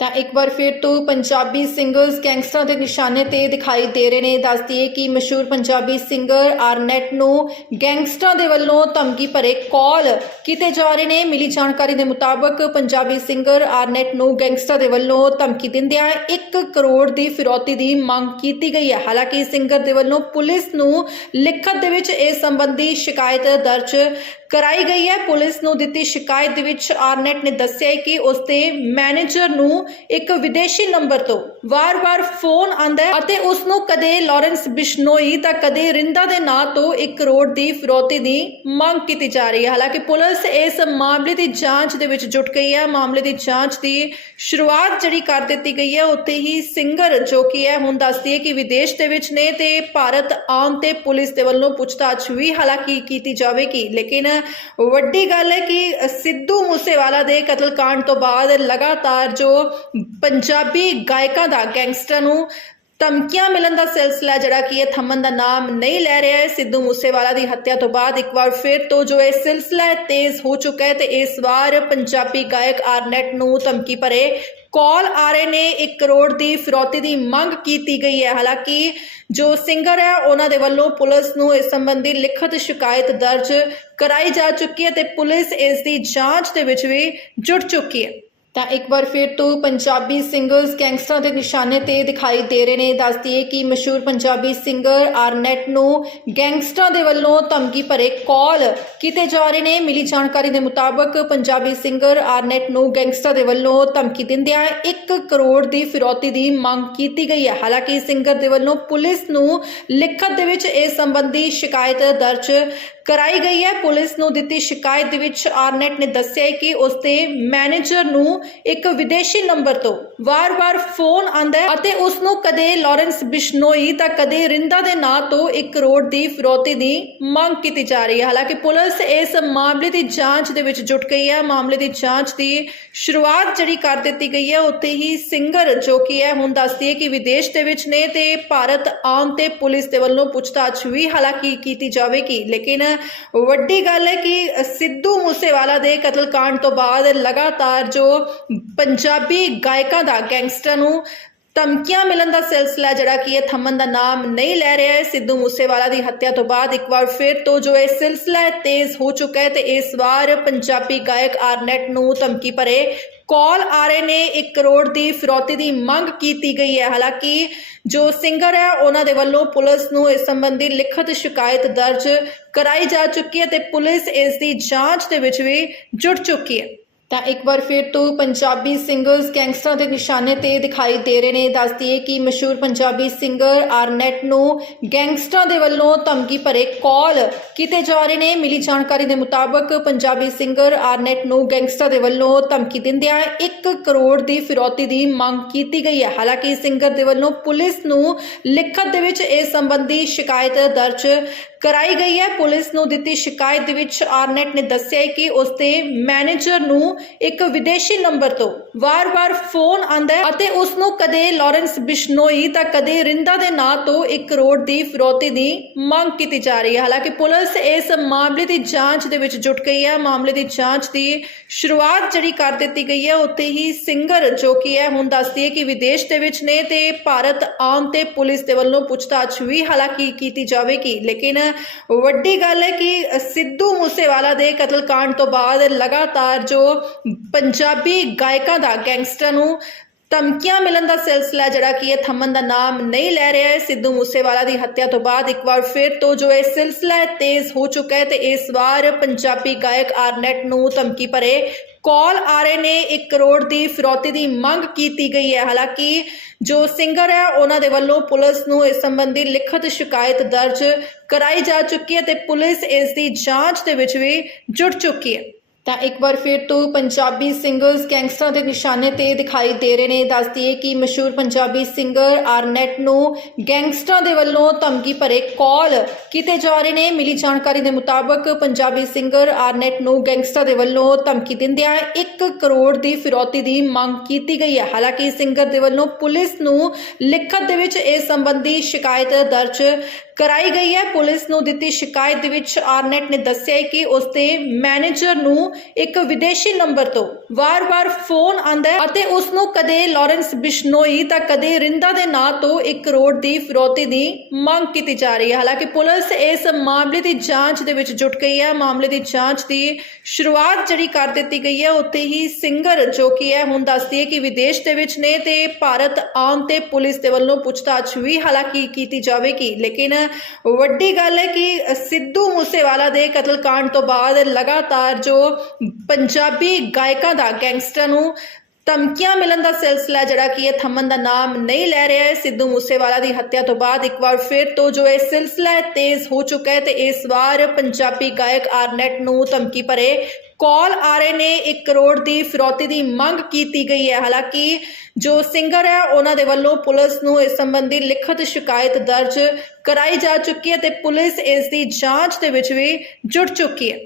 ਤਾਂ ਇੱਕ ਵਾਰ ਫਿਰ ਤੋਂ ਪੰਜਾਬੀ ਸਿੰਗਰਸ ਗੈਂਗਸਟਰਾਂ ਦੇ ਨਿਸ਼ਾਨੇ ਤੇ ਦਿਖਾਈ ਦੇ ਰਹੇ ਨੇ। ਦੱਸਦੀਏ ਕਿ ਮਸ਼ਹੂਰ ਪੰਜਾਬੀ ਸਿੰਗਰ ਆਰਨੈਟ ਨੂੰ ਗੈਂਗਸਟਰਾਂ ਦੇ ਵੱਲੋਂ ਧਮਕੀ ਭਰੇ ਕਾਲ ਕੀਤੇ ਜਾ ਰਹੇ ਨੇ। ਮਿਲੀ ਜਾਣਕਾਰੀ ਦੇ ਮੁਤਾਬਕ ਪੰਜਾਬੀ ਸਿੰਗਰ ਆਰਨੈਟ ਨੂੰ ਗੈਂਗਸਟਰਾਂ ਦੇ ਵੱਲੋਂ ਧਮਕੀ ਦਿੰਦਿਆਂ 1 ਕਰੋੜ ਦੀ ਫਿਰੌਤੀ ਦੀ ਮੰਗ ਕੀਤੀ ਗਈ ਹੈ। ਹਾਲਾਂਕਿ ਸਿੰਗਰ ਦੇ ਵੱਲੋਂ ਪੁਲਿਸ ਨੂੰ ਲਿਖਤ ਦੇ ਵਿੱਚ ਇਸ ਸੰਬੰਧੀ ਸ਼ਿਕਾਇਤ ਦਰਜ ਕਰਾਈ ਗਈ ਹੈ। ਪੁਲਿਸ ਨੂੰ ਦਿੱਤੀ ਸ਼ਿਕਾਇਤ ਦੇ ਵਿੱਚ ਆਰਨੈਟ ਨੇ ਦੱਸਿਆ ਕਿ ਉਸ ਦੇ ਮੈਨੇਜਰ ਨੂੰ ਇੱਕ ਵਿਦੇਸ਼ੀ ਨੰਬਰ ਤੋਂ। ਵਾਰ-ਵਾਰ ਫੋਨ ਆਂਦਾ ਹੈ ਅਤੇ ਉਸ ਨੂੰ ਕਦੇ ਲਾਰੈਂਸ ਬਿਸ਼ਨੋਈ ਤਾਂ ਕਦੇ ਰਿੰਦਾ ਦੇ ਨਾਂ ਤੋਂ 1 ਕਰੋੜ ਦੀ ਫਿਰੌਤੀ ਦੀ ਮੰਗ ਕੀਤੀ ਜਾ ਰਹੀ ਹੈ। ਹਾਲਾਂਕਿ ਪੁਲਿਸ ਇਸ ਮਾਮਲੇ ਦੀ ਜਾਂਚ ਦੇ ਵਿੱਚ ਜੁਟ ਗਈ ਹੈ। ਮਾਮਲੇ ਦੀ ਜਾਂਚ ਦੀ ਸ਼ੁਰੂਆਤ ਜਿਹੜੀ ਕਰ ਦਿੱਤੀ ਗਈ ਹੈ, ਉੱਥੇ ਹੀ ਸਿੰਗਰ ਜੋ ਕਿ ਹੈ, ਹੁਣ ਦੱਸਦੀ ਹੈ ਕਿ ਵਿਦੇਸ਼ ਦੇ ਵਿੱਚ ਨੇ ਤੇ ਭਾਰਤ ਆਉਣ ਤੇ ਪੁਲਿਸ ਦੇ ਵੱਲੋਂ ਪੁੱਛਤਾਛ ਵੀ ਹਾਲਾਂਕਿ ਕੀਤੀ ਜਾਵੇਗੀ। ਲੇਕਿਨ ਵੱਡੀ ਗੱਲ ਹੈ ਕਿ ਸਿੱਧੂ ਮੂਸੇਵਾਲਾ ਦੇ ਕਤਲकांड ਤੋਂ ਬਾਅਦ ਲਗਾਤਾਰ ਜੋ ਪੰਜਾਬੀ ਗਾਇਕਾਂ ਦਾ ਗੈਂਗਸਟਰ ਨੂੰ ਧਮਕੀਆਂ ਮਿਲਣ ਦਾ ਸਿਲਸਿਲਾ ਜਿਹੜਾ ਕੀ ਹੈ ਥੰਮਣ ਦਾ ਨਾਮ ਨਹੀਂ ਲੈ ਰਿਹਾ ਹੈ। ਸਿੱਧੂ ਮੂਸੇਵਾਲਾ ਦੀ ਹੱਤਿਆ ਤੋਂ ਬਾਅਦ ਇੱਕ ਵਾਰ ਫਿਰ ਤੋਂ ਜੋ ਇਹ ਸਿਲਸਿਲਾ ਤੇਜ਼ ਹੋ ਚੁੱਕਾ ਹੈ ਤੇ ਇਸ ਵਾਰ ਪੰਜਾਬੀ ਗਾਇਕ ਆਰਨੈਟ ਨੂੰ ਧਮਕੀ ਭਰੇ ਕਾਲ ਆ ਰਹੇ ਨੇ। 1 ਕਰੋੜ ਦੀ ਫਿਰੌਤੀ ਦੀ ਮੰਗ ਕੀਤੀ ਗਈ ਹੈ। ਹਾਲਾਂਕਿ ਜੋ ਸਿੰਗਰ ਹੈ, ਉਹਨਾਂ ਦੇ ਵੱਲੋਂ ਪੁਲਿਸ ਨੂੰ ਇਸ ਸੰਬੰਧੀ ਲਿਖਤ ਸ਼ਿਕਾਇਤ ਦਰਜ ਕਰਾਈ ਜਾ ਚੁੱਕੀ ਹੈ ਤੇ ਪੁਲਿਸ ਇਸ ਦੀ ਜਾਂਚ ਦੇ ਵਿੱਚ ਵੀ ਜੁਟ ਚੁੱਕੀ ਹੈ। ਤਾਂ ਇੱਕ ਵਾਰ ਫਿਰ ਤੋਂ ਪੰਜਾਬੀ ਸਿੰਗਰਸ ਗੈਂਗਸਟਰਾਂ ਦੇ ਨਿਸ਼ਾਨੇ ਤੇ ਦਿਖਾਈ ਦੇ ਰਹੇ ਨੇ। ਦੱਸਦੀਏ ਕਿ ਮਸ਼ਹੂਰ ਪੰਜਾਬੀ ਸਿੰਗਰ ਆਰਨੈਟ ਨੂੰ ਗੈਂਗਸਟਰਾਂ ਦੇ ਵੱਲੋਂ ਧਮਕੀ ਭਰੇ ਕਾਲ ਕੀਤੇ ਜਾ ਰਹੇ ਨੇ। ਮਿਲੀ ਜਾਣਕਾਰੀ ਦੇ ਮੁਤਾਬਕ ਪੰਜਾਬੀ ਸਿੰਗਰ ਆਰਨੈਟ ਨੂੰ ਗੈਂਗਸਟਰਾਂ ਦੇ ਵੱਲੋਂ ਧਮਕੀ ਦਿੰਦਿਆਂ 1 ਕਰੋੜ ਦੀ ਫਿਰੌਤੀ ਦੀ ਮੰਗ ਕੀਤੀ ਗਈ ਹੈ। ਹਾਲਾਂਕਿ ਸਿੰਗਰ ਦੇ ਵੱਲੋਂ ਪੁਲਿਸ ਨੂੰ ਲਿਖਤ ਦੇ ਵਿੱਚ ਇਸ ਸੰਬੰਧੀ ਸ਼ਿਕਾਇਤ ਦਰਜ ਕਰਾਈ ਗਈ ਹੈ। ਪੁਲਿਸ ਨੂੰ ਦਿੱਤੀ ਸ਼ਿਕਾਇਤ ਦੇ ਵਿੱਚ ਆਰਨੈਟ ਨੇ ਦੱਸਿਆ ਕਿ ਉਸ ਦੇ ਮੈਨੇਜਰ ਨੂੰ ਇੱਕ ਵਿਦੇਸ਼ੀ ਨੰਬਰ ਤੋਂ ਵਾਰ-ਵਾਰ ਫੋਨ ਆਂਦਾ ਹੈ ਅਤੇ ਉਸ ਨੂੰ ਕਦੇ ਲਾਰੈਂਸ ਬਿਸ਼ਨੋਈ ਤਾਂ ਕਦੇ ਰਿੰਦਾ ਦੇ ਨਾਂ ਤੋਂ 1 ਕਰੋੜ ਦੀ ਫਿਰੌਤੀ ਦੀ ਮੰਗ ਕੀਤੀ ਜਾ ਰਹੀ ਹੈ। ਹਾਲਾਂਕਿ ਪੁਲਿਸ ਇਸ ਮਾਮਲੇ ਦੀ ਜਾਂਚ ਦੇ ਵਿੱਚ ਜੁਟ ਗਈ ਹੈ। ਮਾਮਲੇ ਦੀ ਜਾਂਚ ਦੀ ਸ਼ੁਰੂਆਤ ਜਿਹੜੀ ਕਰ ਦਿੱਤੀ ਗਈ ਹੈ, ਉੱਥੇ ਹੀ ਸਿੰਗਰ ਜੋ ਕਿ ਹੈ, ਹੁਣ ਦੱਸਦੀ ਹੈ ਕਿ ਵਿਦੇਸ਼ ਦੇ ਵਿੱਚ ਨੇ ਤੇ ਭਾਰਤ ਆਉਣ ਤੇ ਪੁਲਿਸ ਦੇ ਵੱਲੋਂ ਪੁੱਛਤਾਛ ਵੀ ਹਾਲਾਂਕਿ ਕੀਤੀ ਜਾਵੇਗੀ। ਲੇਕਿਨ ਵੱਡੀ ਗੱਲ ਹੈ ਕਿ ਸਿੱਧੂ ਮੂਸੇਵਾਲਾ ਦੇ ਕਤਲकांड ਤੋਂ ਬਾਅਦ ਲਗਾਤਾਰ ਜੋ ਪੰਜਾਬੀ ਗਾਇਕਾਂ ਦਾ, ਗੈਂਗਸਟਰ ਨੂੰ ਧਮਕੀਆਂ ਮਿਲਣ ਦਾ ਸਿਲਸਿਲਾ ਜਿਹੜਾ ਕਿ ਇਹ ਥੰਮਣ ਦਾ ਨਾਮ ਨਹੀਂ ਲੈ ਰਿਹਾ ਹੈ। ਸਿੱਧੂ ਮੂਸੇਵਾਲਾ ਦੀ ਹੱਤਿਆ ਤੋਂ ਬਾਅਦ ਇੱਕ ਵਾਰ ਫਿਰ ਤੋਂ ਜੋ ਇਹ ਸਿਲਸਿਲਾ ਤੇਜ਼ ਹੋ ਚੁੱਕਾ ਹੈ ਤੇ ਇਸ ਵਾਰ ਪੰਜਾਬੀ ਗਾਇਕ ਆਰਨੈਟ ਨੂੰ ਧਮਕੀ ਭਰੇ ਕਾਲ ਆ ਰਹੇ ਨੇ। 1 ਕਰੋੜ ਦੀ ਫਿਰੌਤੀ ਦੀ ਮੰਗ ਕੀਤੀ ਗਈ ਹੈ। ਹਾਲਾਂਕਿ ਜੋ ਸਿੰਗਰ ਹੈ, ਉਹਨਾਂ ਦੇ ਵੱਲੋਂ ਪੁਲਿਸ ਨੂੰ ਇਸ ਸੰਬੰਧੀ ਲਿਖਤ ਸ਼ਿਕਾਇਤ ਦਰਜ ਕਰਾਈ ਜਾ ਚੁੱਕੀ ਹੈ ਤੇ ਪੁਲਿਸ ਇਸ ਦੀ ਜਾਂਚ ਦੇ ਵਿੱਚ ਵੀ ਜੁਟ ਚੁੱਕੀ ਹੈ। ਤਾਂ ਇੱਕ ਵਾਰ ਫਿਰ ਤੋਂ ਪੰਜਾਬੀ ਸਿੰਗਰਸ ਗੈਂਗਸਟਰਾਂ ਦੇ ਨਿਸ਼ਾਨੇ ਤੇ ਦਿਖਾਈ ਦੇ ਰਹੇ ਨੇ। ਦੱਸਦੀ ਹੈ ਕਿ ਮਸ਼ਹੂਰ ਪੰਜਾਬੀ ਸਿੰਗਰ ਆਰਨੈਟ ਨੂੰ ਗੈਂਗਸਟਰਾਂ ਦੇ ਵੱਲੋਂ ਧਮਕੀ ਭਰੇ ਕਾਲ ਕੀਤੇ ਜਾ ਰਹੇ ਨੇ। ਮਿਲੀ ਜਾਣਕਾਰੀ ਦੇ ਮੁਤਾਬਕ ਪੰਜਾਬੀ ਸਿੰਗਰ ਆਰਨੈਟ ਨੂੰ ਗੈਂਗਸਟਰਾਂ ਦੇ ਵੱਲੋਂ ਧਮਕੀ ਦਿੰਦਿਆਂ 1 ਕਰੋੜ ਦੀ ਫਿਰੌਤੀ ਦੀ ਮੰਗ ਕੀਤੀ ਗਈ ਹੈ। ਹਾਲਾਂਕਿ ਸਿੰਗਰ ਦੇ ਵੱਲੋਂ ਪੁਲਿਸ ਨੂੰ ਲਿਖਤ ਦੇ ਵਿੱਚ ਇਸ ਸੰਬੰਧੀ ਸ਼ਿਕਾਇਤ ਦਰਜ ਕਰਾਈ ਗਈ ਹੈ। ਪੁਲਿਸ ਨੂੰ ਦਿੱਤੀ ਸ਼ਿਕਾਇਤ ਦੇ ਵਿੱਚ ਆਰਨੈਟ ਨੇ ਦੱਸਿਆ ਹੈ ਕਿ ਉਸ ਦੇ ਮੈਨੇਜਰ ਨੂੰ ਇੱਕ ਵਿਦੇਸ਼ੀ ਨੰਬਰ ਤੋਂ ਵਾਰ-ਵਾਰ ਫੋਨ ਆਂਦਾ ਹੈ ਅਤੇ ਉਸ ਨੂੰ ਕਦੇ ਲਾਰੈਂਸ ਬਿਸ਼ਨੋਈ ਤਾਂ ਕਦੇ ਰਿੰਦਾ ਦੇ ਨਾਂ ਤੋਂ 1 ਕਰੋੜ ਦੀ ਫਿਰੌਤੀ ਦੀ ਮੰਗ ਕੀਤੀ ਜਾ ਰਹੀ ਹੈ। ਹਾਲਾਂਕਿ ਪੁਲਿਸ ਇਸ ਮਾਮਲੇ ਦੀ ਜਾਂਚ ਦੇ ਵਿੱਚ ਜੁਟ ਗਈ ਹੈ। ਮਾਮਲੇ ਦੀ ਜਾਂਚ ਦੀ ਸ਼ੁਰੂਆਤ ਜਿਹੜੀ ਕਰ ਦਿੱਤੀ ਗਈ ਹੈ, ਉੱਥੇ ਹੀ ਸਿੰਗਰ ਜੋ ਕਿ ਹੈ, ਹੁਣ ਦੱਸਦੀ ਹੈ ਕਿ ਵਿਦੇਸ਼ ਦੇ ਵਿੱਚ ਨੇ ਤੇ ਭਾਰਤ ਆਉਣ ਤੇ ਪੁਲਿਸ ਦੇ ਵੱਲੋਂ ਪੁੱਛਤਾਛ ਵੀ ਹਾਲਾਂਕਿ ਕੀਤੀ ਜਾਵੇਗੀ। ਲੇਕਿਨ ਵੱਡੀ ਗੱਲ ਹੈ ਕਿ ਸਿੱਧੂ ਮੂਸੇਵਾਲਾ ਦੇ ਕਤਲकांड ਤੋਂ ਬਾਅਦ ਲਗਾਤਾਰ ਜੋ ਪੰਜਾਬੀ ਗਾਇਕਾ ਦਾ ਗੈਂਗਸਟਰ ਨੂੰ ਧਮਕੀਆਂ ਮਿਲਣ ਦਾ ਸਿਲਸਿਲਾ ਜਿਹੜਾ ਕੀ ਹੈ ਥੰਮਣ ਦਾ ਨਾਮ ਨਹੀਂ ਲੈ ਰਿਹਾ ਹੈ। ਸਿੱਧੂ ਮੂਸੇਵਾਲਾ ਦੀ ਹੱਤਿਆ ਤੋਂ ਬਾਅਦ ਇੱਕ ਵਾਰ ਫਿਰ ਤੋਂ ਜੋ ਇਹ ਸਿਲਸਿਲਾ ਤੇਜ਼ ਹੋ ਚੁੱਕਾ ਹੈ ਤੇ ਇਸ ਵਾਰ ਪੰਜਾਬੀ ਗਾਇਕ ਆਰਨੈਟ ਨੂੰ ਧਮਕੀ ਭਰੇ ਕਾਲ ਆ ਰਹੇ ਨੇ। 1 ਕਰੋੜ ਦੀ ਫਿਰੌਤੀ ਦੀ ਮੰਗ ਕੀਤੀ ਗਈ ਹੈ। ਹਾਲਾਂਕਿ ਜੋ ਸਿੰਗਰ ਹੈ, ਉਹਨਾਂ ਦੇ ਵੱਲੋਂ ਪੁਲਿਸ ਨੂੰ ਇਸ ਸੰਬੰਧੀ ਲਿਖਤ ਸ਼ਿਕਾਇਤ ਦਰਜ ਕਰਾਈ ਜਾ ਚੁੱਕੀ ਹੈ ਤੇ ਪੁਲਿਸ ਇਸ ਦੀ ਜਾਂਚ ਦੇ ਵਿੱਚ ਵੀ ਜੁਟ ਚੁੱਕੀ ਹੈ। ਤਾਂ ਇੱਕ ਵਾਰ ਫਿਰ ਤੋਂ ਪੰਜਾਬੀ ਸਿੰਗਰਸ ਗੈਂਗਸਟਰਾਂ ਦੇ ਨਿਸ਼ਾਨੇ ਤੇ ਦਿਖਾਈ ਦੇ ਰਹੇ ਨੇ। ਦੱਸਦੀਏ ਕਿ ਮਸ਼ਹੂਰ ਪੰਜਾਬੀ ਸਿੰਗਰ ਆਰਨੈਟ ਨੂੰ ਗੈਂਗਸਟਰਾਂ ਦੇ ਵੱਲੋਂ ਧਮਕੀ ਭਰੇ ਕਾਲ ਕੀਤੇ ਜਾ ਰਹੇ ਨੇ। ਮਿਲੀ ਜਾਣਕਾਰੀ ਦੇ ਮੁਤਾਬਕ ਪੰਜਾਬੀ ਸਿੰਗਰ ਆਰਨੈਟ ਨੂੰ ਗੈਂਗਸਟਰਾਂ ਦੇ ਵੱਲੋਂ ਧਮਕੀ ਦਿੰਦਿਆਂ 1 ਕਰੋੜ ਦੀ ਫਿਰੌਤੀ ਦੀ ਮੰਗ ਕੀਤੀ ਗਈ ਹੈ। ਹਾਲਾਂਕਿ ਸਿੰਗਰ ਦੇ ਵੱਲੋਂ ਪੁਲਿਸ ਨੂੰ ਲਿਖਤ ਦੇ ਵਿੱਚ ਇਸ ਸੰਬੰਧੀ ਸ਼ਿਕਾਇਤ ਦਰਜ ਕਰਾਈ ਗਈ ਹੈ। ਪੁਲਿਸ ਨੂੰ ਦਿੱਤੀ ਸ਼ਿਕਾਇਤ ਦੇ ਵਿੱਚ ਆਰਨੈਟ ਨੇ ਦੱਸਿਆ ਕਿ ਉਸ ਦੇ ਮੈਨੇਜਰ ਨੂੰ ਇੱਕ ਵਿਦੇਸ਼ੀ ਨੰਬਰ ਤੋਂ ਵਾਰ-ਵਾਰ ਫੋਨ ਆਂਦਾ ਹੈ ਅਤੇ ਉਸ ਨੂੰ ਕਦੇ ਲਾਰੈਂਸ ਬਿਸ਼ਨੋਈ ਤਾਂ ਕਦੇ ਰਿੰਦਾ ਦੇ ਨਾਂ ਤੋਂ 1 ਕਰੋੜ ਦੀ ਫਿਰੌਤੀ ਦੀ ਮੰਗ ਕੀਤੀ ਜਾ ਰਹੀ ਹੈ। ਹਾਲਾਂਕਿ ਪੁਲਿਸ ਇਸ ਮਾਮਲੇ ਦੀ ਜਾਂਚ ਦੇ ਵਿੱਚ ਜੁਟ ਗਈ ਹੈ। ਮਾਮਲੇ ਦੀ ਜਾਂਚ ਦੀ ਸ਼ੁਰੂਆਤ ਜਿਹੜੀ ਕਰ ਦਿੱਤੀ ਗਈ ਹੈ, ਉੱਥੇ ਹੀ ਸਿੰਗਰ ਜੋ ਕਿ ਹੈ, ਹੁਣ ਦੱਸਦੀ ਹੈ ਕਿ ਵਿਦੇਸ਼ ਦੇ ਵਿੱਚ ਨੇ ਤੇ ਭਾਰਤ ਆਉਣ ਤੇ ਪੁਲਿਸ ਦੇ ਵੱਲੋਂ ਪੁੱਛਤਾਛ ਵੀ ਹਾਲਾਂਕਿ ਕੀਤੀ ਜਾਵੇਗੀ। ਲੇਕਿਨ ਵੱਡੀ ਗੱਲ ਹੈ ਕਿ ਸਿੱਧੂ ਮੂਸੇਵਾਲਾ ਦੇ ਕਤਲकांड ਤੋਂ ਬਾਅਦ ਲਗਾਤਾਰ ਜੋ ਪੰਜਾਬੀ ਗਾਇਕਾਂ ਦਾ ਗੈਂਗਸਟਰ ਨੂੰ ਧਮਕੀਆਂ ਮਿਲਣ ਦਾ ਸਿਲਸਿਲਾ ਜਿਹੜਾ ਕਿ ਇਹ ਥੰਮਣ ਦਾ ਨਾਮ ਨਹੀਂ ਲੈ ਰਿਹਾ ਹੈ, ਸਿੱਧੂ ਮੂਸੇਵਾਲਾ ਦੀ ਹੱਤਿਆ ਤੋਂ ਬਾਅਦ ਇੱਕ ਵਾਰ ਫਿਰ ਤੋਂ ਜੋ ਇਹ ਸਿਲਸਿਲਾ ਤੇਜ਼ ਹੋ ਚੁੱਕਾ ਹੈ ਤੇ ਇਸ ਵਾਰ ਪੰਜਾਬੀ ਗਾਇਕ ਆਰਨੈਟ ਨੂੰ ਧਮਕੀ ਭਰੇ ਕਾਲ ਆ ਰਹੇ ਨੇ 1 ਕਰੋੜ ਦੀ ਫਿਰੌਤੀ ਦੀ ਮੰਗ ਕੀਤੀ ਗਈ ਹੈ। ਹਾਲਾਂਕਿ ਜੋ ਸਿੰਗਰ ਹੈ, ਉਹਨਾਂ ਦੇ ਵੱਲੋਂ ਪੁਲਿਸ ਨੂੰ ਇਸ ਸੰਬੰਧੀ ਲਿਖਤ ਸ਼ਿਕਾਇਤ ਦਰਜ ਕਰਾਈ ਜਾ ਚੁੱਕੀ ਹੈ ਤੇ ਪੁਲਿਸ ਇਸ ਦੀ ਜਾਂਚ ਦੇ ਵਿੱਚ ਵੀ ਜੁਟ ਚੁੱਕੀ ਹੈ।